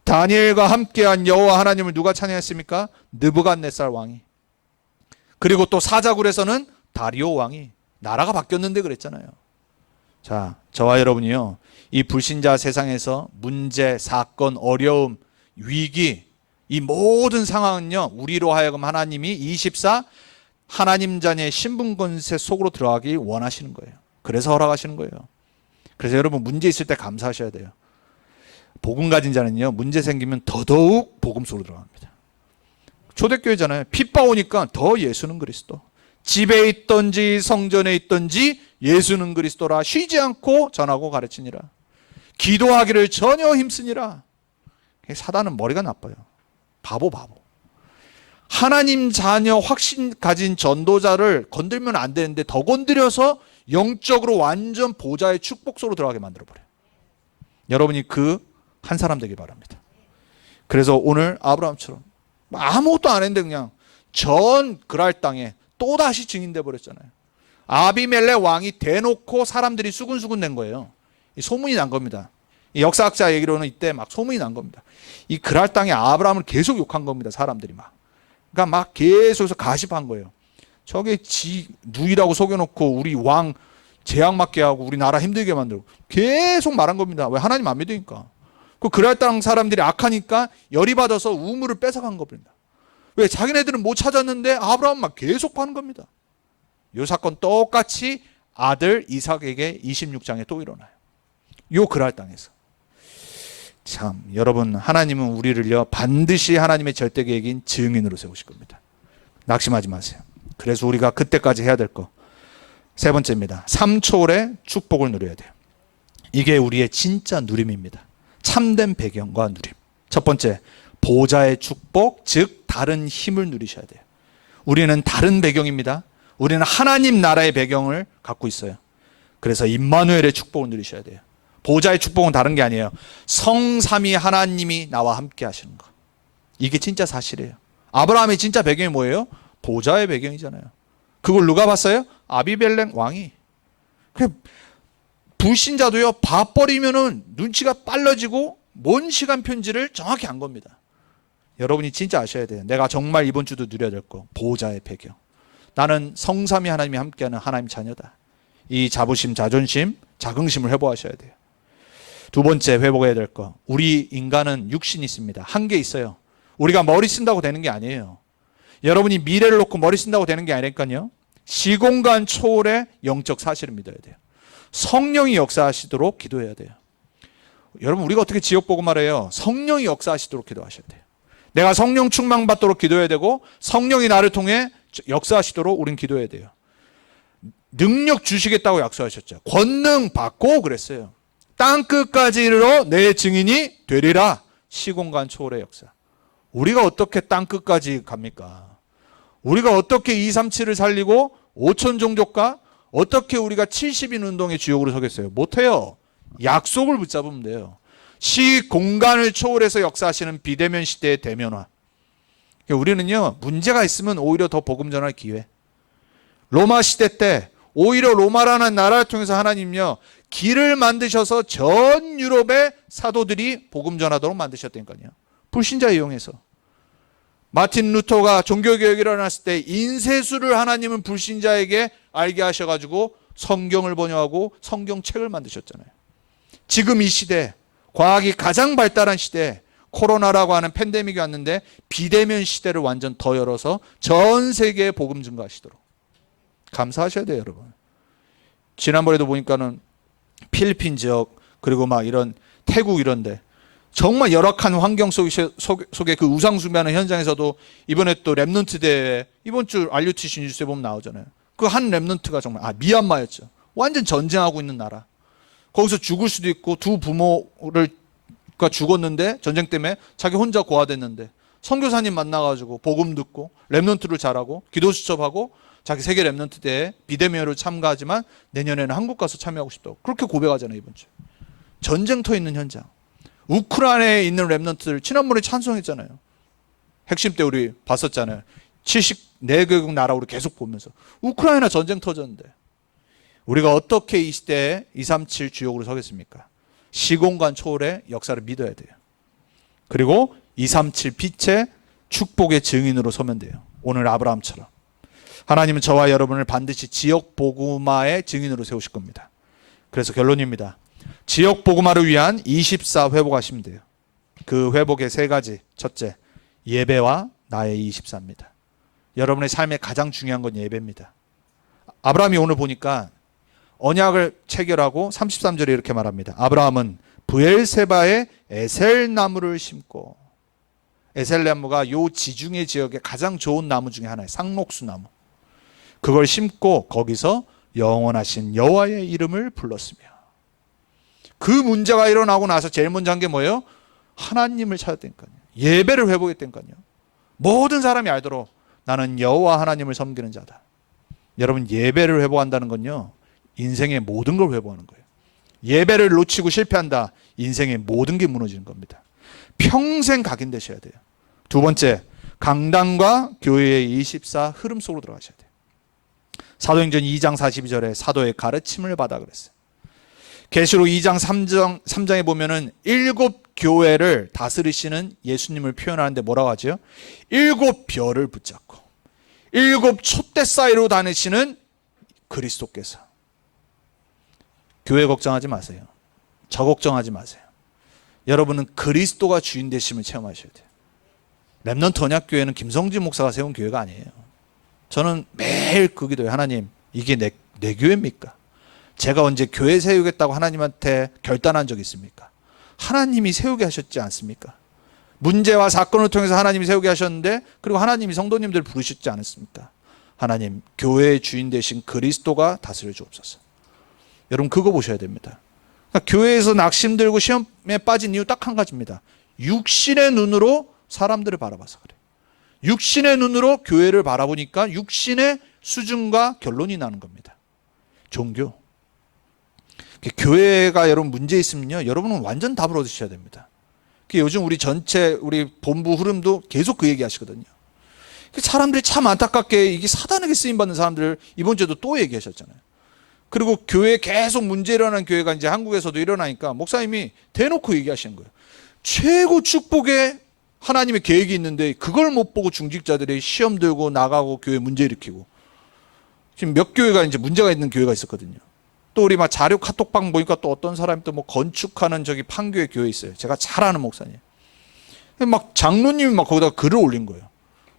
다니엘과 함께한 여호와 하나님을 누가 찬양했습니까? 느부갓네살 왕이. 그리고 또 사자굴에서는 다리오 왕이. 나라가 바뀌었는데 그랬잖아요. 자, 저와 여러분이요 이 불신자 세상에서 문제, 사건, 어려움, 위기 이 모든 상황은요 우리로 하여금 하나님이 24 하나님 자녀의 신분 권세 속으로 들어가기 원하시는 거예요. 그래서 허락하시는 거예요. 그래서 여러분 문제 있을 때 감사하셔야 돼요. 복음 가진 자는요 문제 생기면 더더욱 복음 속으로 들어갑니다. 초대교회잖아요. 핍박 오니까 더 예수는 그리스도. 집에 있던지 성전에 있던지 예수는 그리스도라 쉬지 않고 전하고 가르치니라. 기도하기를 전혀 힘쓰니라. 사단은 머리가 나빠요. 바보. 하나님 자녀 확신 가진 전도자를 건들면 안 되는데 더 건드려서 영적으로 완전 보좌의 축복 속으로 들어가게 만들어버려요. 여러분이 그 한 사람 되길 바랍니다. 그래서 오늘 아브라함처럼 아무것도 안 했는데 그냥 전 그랄 땅에 또다시 증인돼 버렸잖아요. 아비멜렉 왕이 대놓고 사람들이 수군수군 낸 거예요. 이 소문이 난 겁니다. 이 역사학자 얘기로는 이때 막 소문이 난 겁니다. 이 그랄 땅에 아브라함을 계속 욕한 겁니다. 사람들이 막. 그러니까 막 계속해서 가십한 거예요. 저게 지 누이라고 속여놓고 우리 왕 재앙 맞게 하고 우리 나라 힘들게 만들고 계속 말한 겁니다. 왜? 하나님 안 믿으니까. 그 그랄 땅 사람들이 악하니까 열이 받아서 우물을 뺏어간 겁니다. 왜? 자기네들은 못 찾았는데 아브라함 막 계속 파는 겁니다. 이 사건 똑같이 아들 이삭에게 26장에 또 일어나요. 요 그랄 땅에서. 참 여러분 하나님은 우리를요 반드시 하나님의 절대 계획인 증인으로 세우실 겁니다. 낙심하지 마세요. 그래서 우리가 그때까지 해야 될 거. 세 번째입니다. 3초월의 축복을 누려야 돼요. 이게 우리의 진짜 누림입니다. 참된 배경과 누림. 첫 번째, 보좌의 축복, 즉 다른 힘을 누리셔야 돼요. 우리는 다른 배경입니다. 우리는 하나님 나라의 배경을 갖고 있어요. 그래서 임마누엘의 축복을 누리셔야 돼요. 보좌의 축복은 다른 게 아니에요. 성삼위 하나님이 나와 함께 하시는 것. 이게 진짜 사실이에요. 아브라함의 진짜 배경이 뭐예요? 보좌의 배경이잖아요. 그걸 누가 봤어요? 아비멜렉 왕이. 불신자도요 봐버리면은 눈치가 빨라지고 먼 시간 편지를 정확히 안 겁니다. 여러분이 진짜 아셔야 돼요. 내가 정말 이번 주도 누려야 될 거. 보좌의 배경. 나는 성삼위 하나님이 함께하는 하나님 자녀다. 이 자부심, 자존심, 자긍심을 회복하셔야 돼요. 두 번째 회복해야 될 거. 우리 인간은 육신이 있습니다. 한계 있어요. 우리가 머리 쓴다고 되는 게 아니에요. 여러분이 미래를 놓고 머리 쓴다고 되는 게 아니니까요. 시공간 초월의 영적 사실을 믿어야 돼요. 성령이 역사하시도록 기도해야 돼요. 여러분, 우리가 어떻게 지역 보고 말해요? 성령이 역사하시도록 기도하셔야 돼요. 내가 성령 충만받도록 기도해야 되고 성령이 나를 통해 역사하시도록 우린 기도해야 돼요. 능력 주시겠다고 약속하셨죠. 권능 받고 그랬어요. 땅끝까지 이르러 내 증인이 되리라. 시공간 초월의 역사. 우리가 어떻게 땅끝까지 갑니까? 우리가 어떻게 237을 살리고 5천 종족과 어떻게 우리가 70인 운동의 주역으로 서겠어요? 못해요. 약속을 붙잡으면 돼요. 시공간을 초월해서 역사하시는 비대면 시대의 대면화. 우리는요, 문제가 있으면 오히려 더 복음 전할 기회. 로마 시대 때 오히려 로마라는 나라를 통해서 하나님요, 길을 만드셔서 전 유럽의 사도들이 복음 전하도록 만드셨다니까요. 불신자 이용해서. 마틴 루터가 종교개혁이 일어났을 때 인쇄술을 하나님은 불신자에게 알게 하셔가지고 성경을 번역하고 성경책을 만드셨잖아요. 지금 이 시대, 과학이 가장 발달한 시대, 코로나라고 하는 팬데믹이 왔는데 비대면 시대를 완전 더 열어서 전 세계에 복음 증거하시도록 감사하셔야 돼요, 여러분. 지난번에도 보니까는 필리핀 지역, 그리고 막 이런 태국 이런데 정말 열악한 환경 속에 그 우상 숭배하는 현장에서도 이번에 또 렘넌트 대회, 이번 주 RUTC 뉴스에 보면 나오잖아요. 그 한 렘넌트가 정말 미얀마였죠. 완전 전쟁하고 있는 나라. 거기서 죽을 수도 있고 두 부모가 죽었는데 전쟁 때문에 자기 혼자 고아됐는데 선교사님 만나가지고 복음 듣고 렘넌트를 잘하고 기도 수첩하고 자기 세계 렘넌트 대회 비대면으로 참가하지만 내년에는 한국 가서 참여하고 싶다고 그렇게 고백하잖아요. 이번 주 전쟁터 있는 현장, 우크라이나에 있는 렘넌트들 지난번에 찬송했잖아요. 핵심 때 우리 봤었잖아요. 74개국 나라 우리 계속 보면서 우크라이나 전쟁 터졌는데 우리가 어떻게 이 시대에 237 주역으로 서겠습니까? 시공간 초월의 역사를 믿어야 돼요. 그리고 237 빛의 축복의 증인으로 서면 돼요. 오늘 아브라함처럼. 하나님은 저와 여러분을 반드시 지역 복음화의 증인으로 세우실 겁니다. 그래서 결론입니다. 지역 복음화를 위한 24 회복하시면 돼요. 그 회복의 세 가지. 첫째, 예배와 나의 24입니다. 여러분의 삶에 가장 중요한 건 예배입니다. 아브라함이 오늘 보니까 언약을 체결하고 33절에 이렇게 말합니다. 아브라함은 브엘세바에 에셀나무를 심고, 에셀나무가 요 지중해 지역의 가장 좋은 나무 중에 하나예요. 상록수 나무. 그걸 심고 거기서 영원하신 여호와의 이름을 불렀으며, 그 문제가 일어나고 나서 제일 먼저 한 게 뭐예요? 하나님을 찾았다니까요. 예배를 회복했다니까요. 모든 사람이 알도록 나는 여호와 하나님을 섬기는 자다. 여러분, 예배를 회복한다는 건요, 인생의 모든 걸 회복하는 거예요. 예배를 놓치고 실패한다, 인생의 모든 게 무너지는 겁니다. 평생 각인되셔야 돼요. 두 번째, 강단과 교회의 24 흐름 속으로 들어가셔야 돼요. 사도행전 2장 42절에 사도의 가르침을 받아 그랬어요. 계시록 2장 3장에 보면은 7 교회를 다스리시는 예수님을 표현하는데 뭐라고 하죠? 7 별을 붙잡고 7 촛대 사이로 다니시는 그리스도께서. 교회 걱정하지 마세요. 저 걱정하지 마세요. 여러분은 그리스도가 주인 되심을 체험하셔야 돼요. 렘넌트 언약교회는 김성진 목사가 세운 교회가 아니에요. 저는 매일 그 기도해요. 하나님, 이게 내 교회입니까? 제가 언제 교회 세우겠다고 하나님한테 결단한 적이 있습니까? 하나님이 세우게 하셨지 않습니까? 문제와 사건을 통해서 하나님이 세우게 하셨는데, 그리고 하나님이 성도님들을 부르셨지 않았습니까? 하나님, 교회의 주인 되신 그리스도가 다스려 주옵소서. 여러분, 그거 보셔야 됩니다. 그러니까 교회에서 낙심들고 시험에 빠진 이유 딱 한 가지입니다. 육신의 눈으로 사람들을 바라봐서 그래요. 육신의 눈으로 교회를 바라보니까 육신의 수준과 결론이 나는 겁니다. 종교. 교회가 여러분 문제 있으면요, 여러분은 완전 답을 얻으셔야 됩니다. 요즘 우리 전체 우리 본부 흐름도 계속 그 얘기 하시거든요. 사람들이 참 안타깝게 이게 사단에게 쓰임받는 사람들 이번 주에도 또 얘기하셨잖아요. 그리고 교회에 계속 문제 일어나는 교회가 이제 한국에서도 일어나니까 목사님이 대놓고 얘기하시는 거예요. 최고 축복의 하나님의 계획이 있는데 그걸 못 보고 중직자들이 시험 들고 나가고 교회 문제 일으키고, 지금 몇 교회가 이제 문제가 있는 교회가 있었거든요. 또 우리 막 자료 카톡방 보니까 또 어떤 사람이 또 뭐 건축하는 저기 판교에 교회 있어요. 제가 잘 아는 목사님. 막 장로님이 막 거기다가 글을 올린 거예요.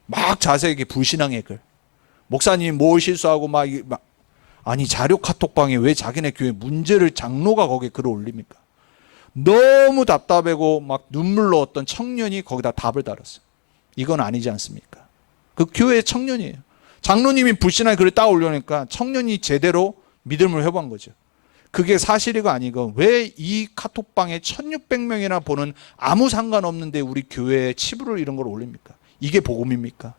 막 자세하게 불신앙의 글. 목사님이 뭘 실수하고 막 아니 자료 카톡방에 왜 자기네 교회 문제를 장로가 거기에 글을 올립니까? 너무 답답하고 막 눈물로 어떤 청년이 거기다 답을 달았어요. 이건 아니지 않습니까? 그 교회의 청년이에요. 장로님이 불신하게 글을 딱 올려놓으니까 청년이 제대로 믿음을 회복한 거죠. 그게 사실이가 아니고 왜 이 카톡방에 1600명이나 보는 아무 상관없는데 우리 교회에 치부를 이런 걸 올립니까? 이게 복음입니까?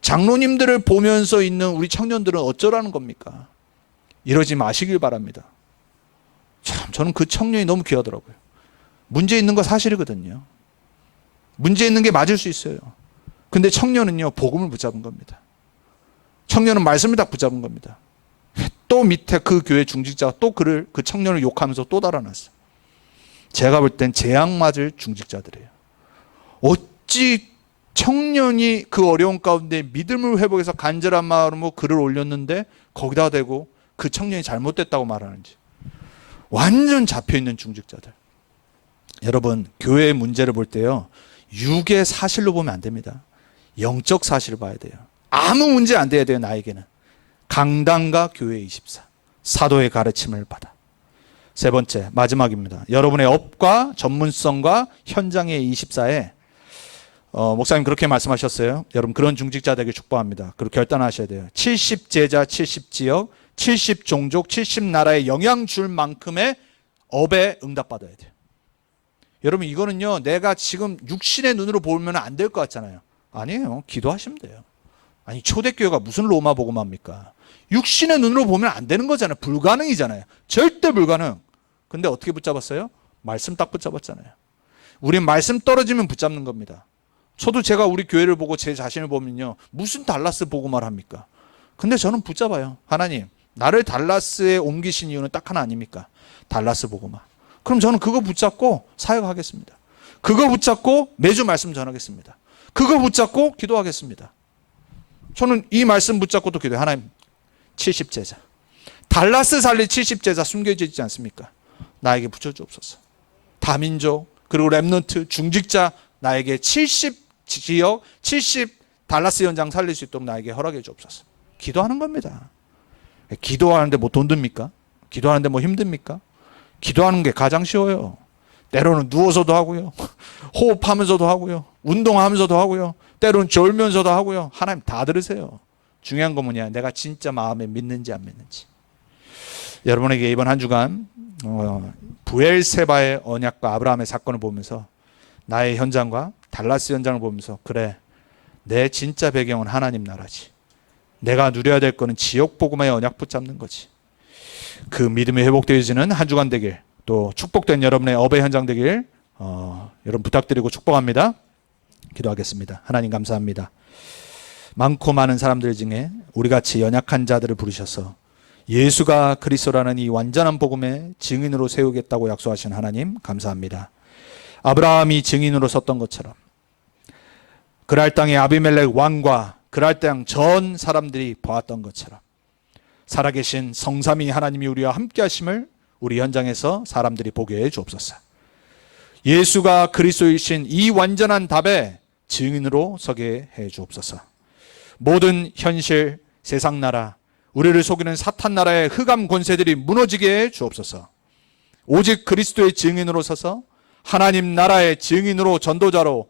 장로님들을 보면서 있는 우리 청년들은 어쩌라는 겁니까? 이러지 마시길 바랍니다. 참 저는 그 청년이 너무 귀하더라고요. 문제 있는 거 사실이거든요. 문제 있는 게 맞을 수 있어요. 근데 청년은요 복음을 붙잡은 겁니다. 청년은 말씀을 딱 붙잡은 겁니다. 또 밑에 그 교회 중직자가 또 그 청년을 욕하면서 또 달아났어요. 제가 볼 땐 재앙 맞을 중직자들이에요. 어찌 청년이 그 어려운 가운데 믿음을 회복해서 간절한 마음으로 글을 올렸는데 거기다 대고 그 청년이 잘못됐다고 말하는지. 완전 잡혀있는 중직자들. 여러분 교회의 문제를 볼 때요 육의 사실로 보면 안 됩니다. 영적 사실을 봐야 돼요. 아무 문제 안 돼야 돼요. 나에게는 강단과 교회 24 사도의 가르침을 받아. 세 번째 마지막입니다. 여러분의 업과 전문성과 현장의 24에 목사님 그렇게 말씀하셨어요. 여러분 그런 중직자 되길 축복합니다. 그리고 결단하셔야 돼요. 70제자 70지역 70종족 70나라에 영향 줄 만큼의 업에 응답받아야 돼요. 여러분 이거는요 내가 지금 육신의 눈으로 보면 안 될 것 같잖아요. 아니에요. 기도하시면 돼요. 아니 초대교회가 무슨 로마 복음합니까? 육신의 눈으로 보면 안 되는 거잖아요. 불가능이잖아요. 절대 불가능. 근데 어떻게 붙잡았어요? 말씀 딱 붙잡았잖아요. 우린 말씀 떨어지면 붙잡는 겁니다. 저도 제가 우리 교회를 보고 제 자신을 보면요 무슨 달라스 복음을 합니까? 근데 저는 붙잡아요. 하나님 나를 달라스에 옮기신 이유는 딱 하나 아닙니까? 달라스 복음화. 그럼 저는 그거 붙잡고 사역하겠습니다. 그거 붙잡고 매주 말씀 전하겠습니다. 그거 붙잡고 기도하겠습니다. 저는 이 말씀 붙잡고 또 기도해요. 하나님 70제자 달라스 살릴 70제자 숨겨져 있지 않습니까? 나에게 붙여주옵소서. 다민족 그리고 랩넌트 중직자 나에게 70지역 70 달라스 현장 살릴 수 있도록 나에게 허락해 주옵소서. 기도하는 겁니다. 기도하는데 뭐 돈 듭니까? 기도하는데 뭐 힘듭니까? 기도하는 게 가장 쉬워요. 때로는 누워서도 하고요. 호흡하면서도 하고요. 운동하면서도 하고요. 때로는 졸면서도 하고요. 하나님 다 들으세요. 중요한 건 뭐냐? 내가 진짜 마음에 믿는지 안 믿는지. 여러분에게 이번 한 주간 부엘세바의 언약과 아브라함의 사건을 보면서 나의 현장과 달라스 현장을 보면서 그래 내 진짜 배경은 하나님 나라지. 내가 누려야 될 거는 지역 복음의 언약 붙잡는 거지. 그 믿음이 회복되어지는 한 주간 되길 또 축복된 여러분의 업의 현장 되길 여러분 부탁드리고 축복합니다. 기도하겠습니다. 하나님 감사합니다. 많고 많은 사람들 중에 우리같이 연약한 자들을 부르셔서 예수가 그리스도라는 이 완전한 복음의 증인으로 세우겠다고 약속하신 하나님 감사합니다. 아브라함이 증인으로 섰던 것처럼 그랄 땅의 아비멜렉 왕과 그랄 땅 전 사람들이 보았던 것처럼 살아계신 성삼위 하나님이 우리와 함께 하심을 우리 현장에서 사람들이 보게 해 주옵소서. 예수가 그리스도이신 이 완전한 답의 증인으로 서게 해 주옵소서. 모든 현실, 세상 나라, 우리를 속이는 사탄 나라의 흑암 권세들이 무너지게 해 주옵소서. 오직 그리스도의 증인으로 서서 하나님 나라의 증인으로 전도자로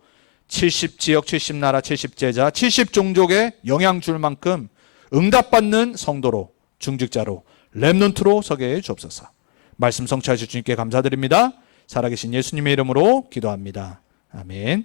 70지역, 70나라, 70제자, 70종족에 영향 줄 만큼 응답받는 성도로 중직자로 렘넌트로 서게 해 주옵소서. 말씀 성취하실 주님께 감사드립니다. 살아계신 예수님의 이름으로 기도합니다. 아멘.